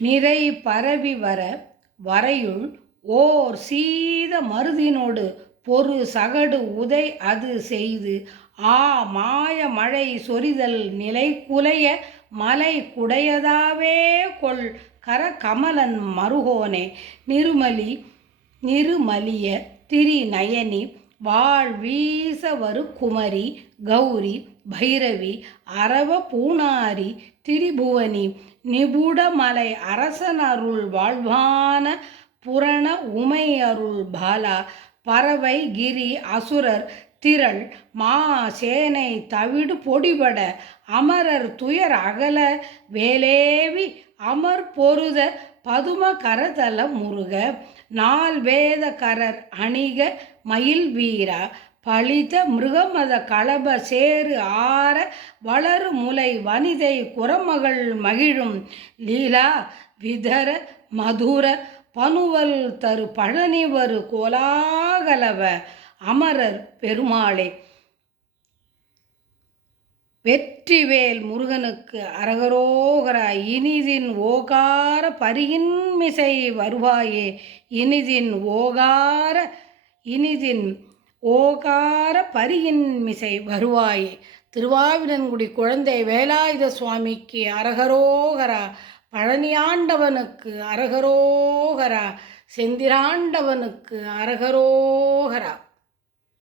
நிறை பரவி வர வரையுள் ஓர் சீத மருதினோடு பொறு சகடு உதை அது செய்து மாய மழை சொரிதல் நிலை குலைய மலை குடையதாவே கொள் கர கமலன் மருகோனே நிருமலிய திரி நயனி வாழ் வீசவரு குமரி கௌரி பைரவி அரவ பூணாரி திரிபுவனி நிபுடமலை அரசனருள் வாழ்வான புரண உமை அருள் பாலா பறவை கிரி அசுரர் திரள் மா சேனை தவிடு பொடிபட அமரர் துயர் அகல வேலேவி அமர் பொருத பதும கரதல முருக நால் வேத கரர் அணிக மயில் வீரா பளித மிருகமத களப சேரு ஆர வளரு முலை வனிதை குரமகள் மகிழும் லீலா விதர மதுர பனுவல் தரு பழனிவரு கோலாகலவ அமரர் பெருமாளே. வெற்றிவேல் முருகனுக்கு அரகரோகரா. இனிதின் ஓகார பரியின்மிசை வருவாயே. இனிதின் ஓகார பரியின்மிசை வருவாயே. திருவாவினன்குடி குழந்தை வேலாயுத சுவாமிக்கு அரகரோகரா. பழனியாண்டவனுக்கு அரகரோகரா. செந்திராண்டவனுக்கு அரகரோகரா.